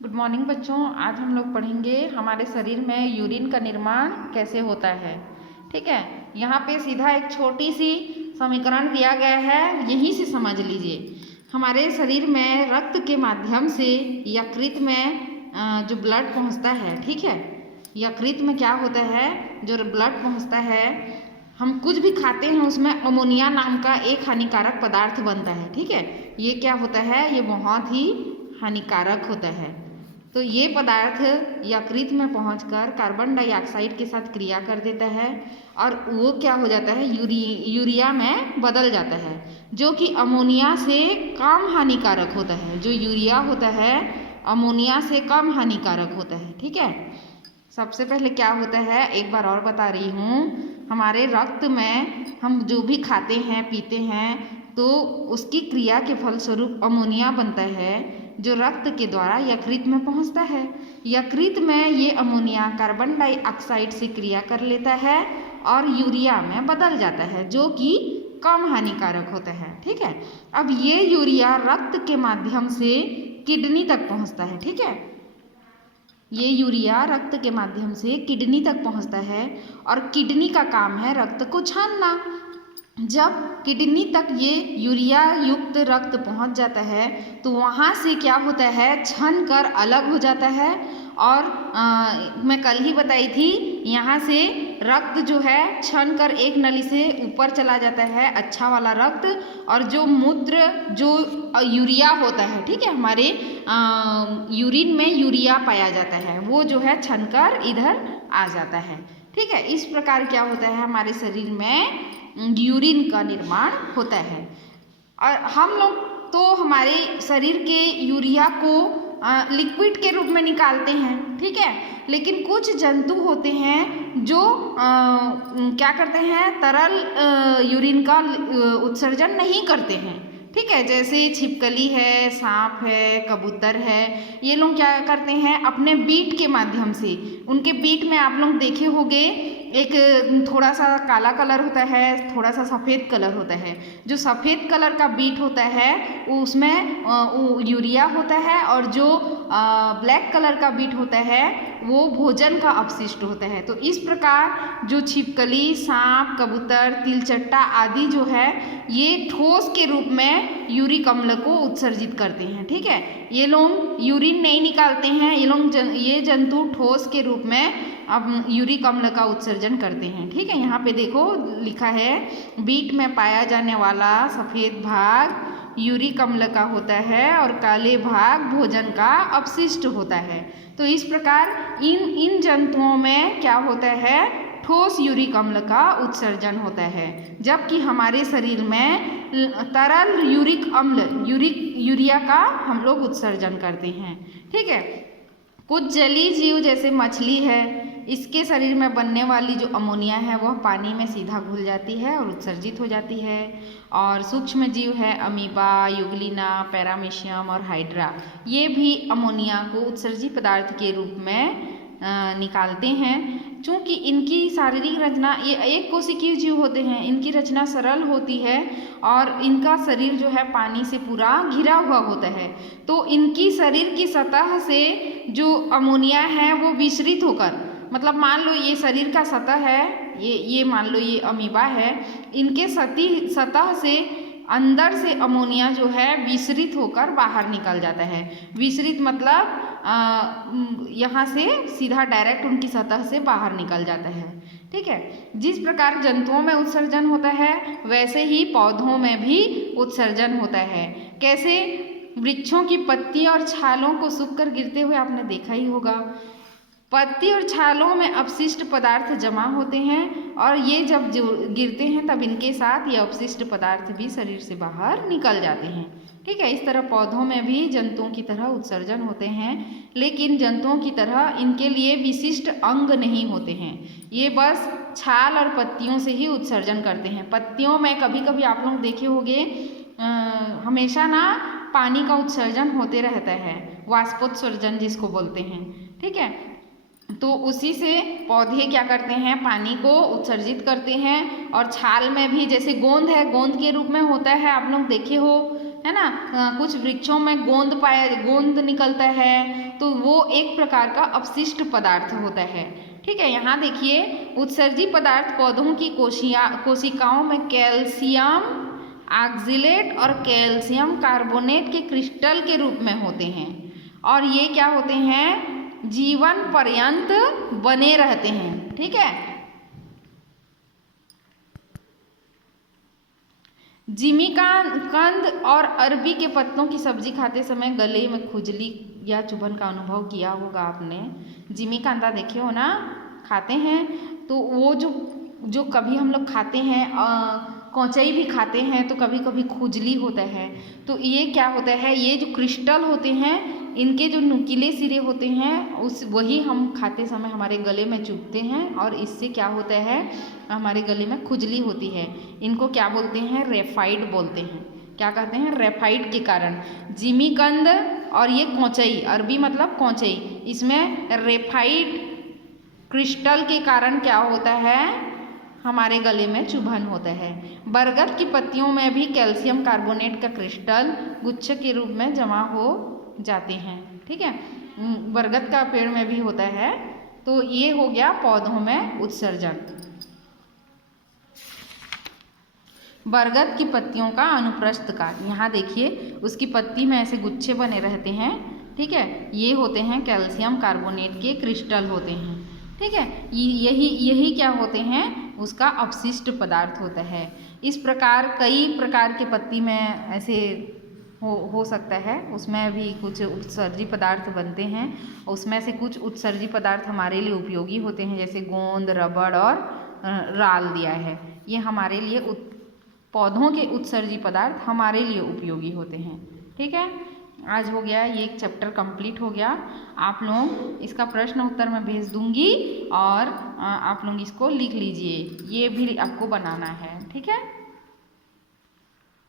Good morning बच्चों। आज हम लोग पढ़ेंगे हमारे शरीर में यूरिन का निर्माण कैसे होता है। ठीक है, यहाँ पे सीधा एक छोटी सी समीकरण दिया गया है, यहीं से समझ लीजिए। हमारे शरीर में रक्त के माध्यम से यकृत में जो ब्लड पहुँचता है, ठीक है, यकृत में क्या होता है, जो ब्लड पहुँचता है, हम कुछ भी खाते हैं उसमें अमोनिया नाम का एक हानिकारक पदार्थ बनता है। ठीक है, ये क्या होता है, ये बहुत ही हानिकारक होता है। तो ये पदार्थ यकृत में पहुंचकर कार्बन डाइऑक्साइड के साथ क्रिया कर देता है और वो क्या हो जाता है, यूरिया में बदल जाता है, जो कि अमोनिया से कम हानिकारक होता है। जो यूरिया होता है अमोनिया से कम हानिकारक होता है। ठीक है, सबसे पहले क्या होता है, एक बार और बता रही हूँ, हमारे रक्त में हम जो भी खाते हैं पीते हैं तो उसकी क्रिया के फलस्वरूप अमोनिया बनता है, जो रक्त के द्वारा यकृत में पहुंचता है। यकृत में ये अमोनिया कार्बन डाइऑक्साइड से क्रिया कर लेता है और यूरिया में बदल जाता है, जो कि कम हानिकारक होता है। ठीक है, अब ये यूरिया रक्त के माध्यम से किडनी तक पहुंचता है। ठीक है, ये यूरिया रक्त के माध्यम से किडनी तक पहुंचता है और किडनी का काम है रक्त को छानना। जब किडनी तक ये यूरिया युक्त रक्त पहुंच जाता है तो वहाँ से क्या होता है, छन कर अलग हो जाता है। और मैं कल ही बताई थी, यहाँ से रक्त जो है छन कर एक नली से ऊपर चला जाता है, अच्छा वाला रक्त, और जो मूत्र जो यूरिया होता है, ठीक है, हमारे यूरिन में यूरिया पाया जाता है, वो जो है छन कर इधर आ जाता है। ठीक है, इस प्रकार क्या होता है, हमारे शरीर में यूरिन का निर्माण होता है। और हम लोग तो हमारे शरीर के यूरिया को लिक्विड के रूप में निकालते हैं। ठीक है, लेकिन कुछ जंतु होते हैं जो क्या करते हैं, तरल यूरिन का उत्सर्जन नहीं करते हैं। ठीक है, जैसे छिपकली है, सांप है, कबूतर है, ये लोग क्या करते हैं, अपने बीट के माध्यम से, उनके बीट में आप लोग देखे होंगे एक थोड़ा सा काला कलर होता है, थोड़ा सा सफ़ेद कलर होता है। जो सफ़ेद कलर का बीट होता है उसमें यूरिया होता है, और जो ब्लैक कलर का बीट होता है वो भोजन का अपशिष्ट होता है। तो इस प्रकार जो छिपकली, सांप, कबूतर, तिलचट्टा आदि जो है, ये ठोस के रूप में यूरिक अम्ल को उत्सर्जित करते हैं। ठीक है, ये लोग यूरिन नहीं निकालते हैं, ये जंतु ठोस के रूप में अब यूरिक अम्ल का उत्सर्जन करते हैं। ठीक है, यहाँ पे देखो लिखा है, बीट में पाया जाने वाला सफ़ेद भाग यूरिक अम्ल का होता है और काले भाग भोजन का अपशिष्ट होता है। तो इस प्रकार इन जंतुओं में क्या होता है, ठोस यूरिक अम्ल का उत्सर्जन होता है, जबकि हमारे शरीर में तरल यूरिक अम्ल यूरिया का हम लोग उत्सर्जन करते हैं। ठीक है, कुछ जलीय जीव जैसे मछली है, इसके शरीर में बनने वाली जो अमोनिया है वह पानी में सीधा घुल जाती है और उत्सर्जित हो जाती है। और सूक्ष्म जीव है, अमीबा, युगलिना, पैरामीशियम और हाइड्रा, ये भी अमोनिया को उत्सर्जित पदार्थ के रूप में निकालते हैं। चूँकि इनकी शारीरिक रचना, ये एक कोशिकीय जीव होते हैं, इनकी रचना सरल होती है और इनका शरीर जो है पानी से पूरा घिरा हुआ होता है, तो इनकी शरीर की सतह से जो अमोनिया है वो विसरित होकर, मतलब मान लो ये शरीर का सतह है, ये मान लो ये अमीबा है, इनके सतह से अंदर से अमोनिया जो है विसरित होकर बाहर निकल जाता है। विसरित मतलब यहाँ से सीधा डायरेक्ट उनकी सतह से बाहर निकल जाता है। ठीक है, जिस प्रकार जंतुओं में उत्सर्जन होता है वैसे ही पौधों में भी उत्सर्जन होता है। कैसे, वृक्षों की पत्ती और छालों को सूखकर गिरते हुए आपने देखा ही होगा। पत्ती और छालों में अपशिष्ट पदार्थ जमा होते हैं और ये जब गिरते हैं तब इनके साथ ये अपशिष्ट पदार्थ भी शरीर से बाहर निकल जाते हैं। ठीक है, इस तरह पौधों में भी जंतुओं की तरह उत्सर्जन होते हैं, लेकिन जंतुओं की तरह इनके लिए विशिष्ट अंग नहीं होते हैं, ये बस छाल और पत्तियों से ही उत्सर्जन करते हैं। पत्तियों में कभी कभी आप लोग देखे होंगे हमेशा ना पानी का उत्सर्जन होते रहता है, वाष्पोत्सर्जन जिसको बोलते हैं। ठीक है, तो उसी से पौधे क्या करते हैं, पानी को उत्सर्जित करते हैं। और छाल में भी जैसे गोंद है, गोंद के रूप में होता है, आप लोग देखे हो, है ना, कुछ वृक्षों में गोंद निकलता है, तो वो एक प्रकार का अपशिष्ट पदार्थ होता है। ठीक है, यहाँ देखिए उत्सर्जी पदार्थ पौधों की कोशिकाओं में कैल्शियम ऑक्जेलेट और कैल्शियम कार्बोनेट के क्रिस्टल के रूप में होते हैं, और ये क्या होते हैं, जीवन पर्यंत बने रहते हैं। ठीक है, जिमीकंद और अरबी के पत्तों की सब्जी खाते समय गले में खुजली या चुभन का अनुभव किया होगा आपने। जिमीकंदा देखे हो ना, खाते हैं तो वो जो कभी हम लोग खाते हैं, कौचई भी खाते हैं तो कभी कभी खुजली होता है। तो ये क्या होता है, ये जो क्रिस्टल होते हैं, इनके जो नुकीले सिरे होते हैं वही हम खाते समय हमारे गले में चुभते हैं, और इससे क्या होता है, हमारे गले में खुजली होती है। इनको क्या बोलते हैं, रेफाइड बोलते हैं। क्या कहते हैं, रेफाइड के कारण। जिमीकंद और ये कौचई, अरबी मतलब कौचई, इसमें रेफाइड क्रिस्टल के कारण क्या होता है, हमारे गले में चुभन होता है। बरगद की पत्तियों में भी कैल्शियम कार्बोनेट का क्रिस्टल गुच्छ के रूप में जमा हो जाते हैं। ठीक है, बरगद का पेड़ में भी होता है। तो ये हो गया पौधों में उत्सर्जन। बरगद की पत्तियों का अनुप्रस्थ काट, यहाँ देखिए उसकी पत्ती में ऐसे गुच्छे बने रहते हैं। ठीक है, ये होते हैं कैल्शियम कार्बोनेट के क्रिस्टल होते हैं। ठीक है, यही क्या होते हैं, उसका अपशिष्ट पदार्थ होता है। इस प्रकार कई प्रकार के पत्ती में ऐसे हो सकता है, उसमें भी कुछ उत्सर्जी पदार्थ बनते हैं। उसमें से कुछ उत्सर्जी पदार्थ हमारे लिए उपयोगी होते हैं, जैसे गोंद, रबड़ और राल दिया है। ये हमारे लिए पौधों के उत्सर्जी पदार्थ हमारे लिए उपयोगी होते हैं। ठीक है, आज हो गया ये एक चैप्टर कंप्लीट हो गया। आप लोग इसका प्रश्न उत्तर मैं भेज दूंगी, और आप लोग इसको लिख लीजिए, ये भी आपको बनाना है। ठीक है।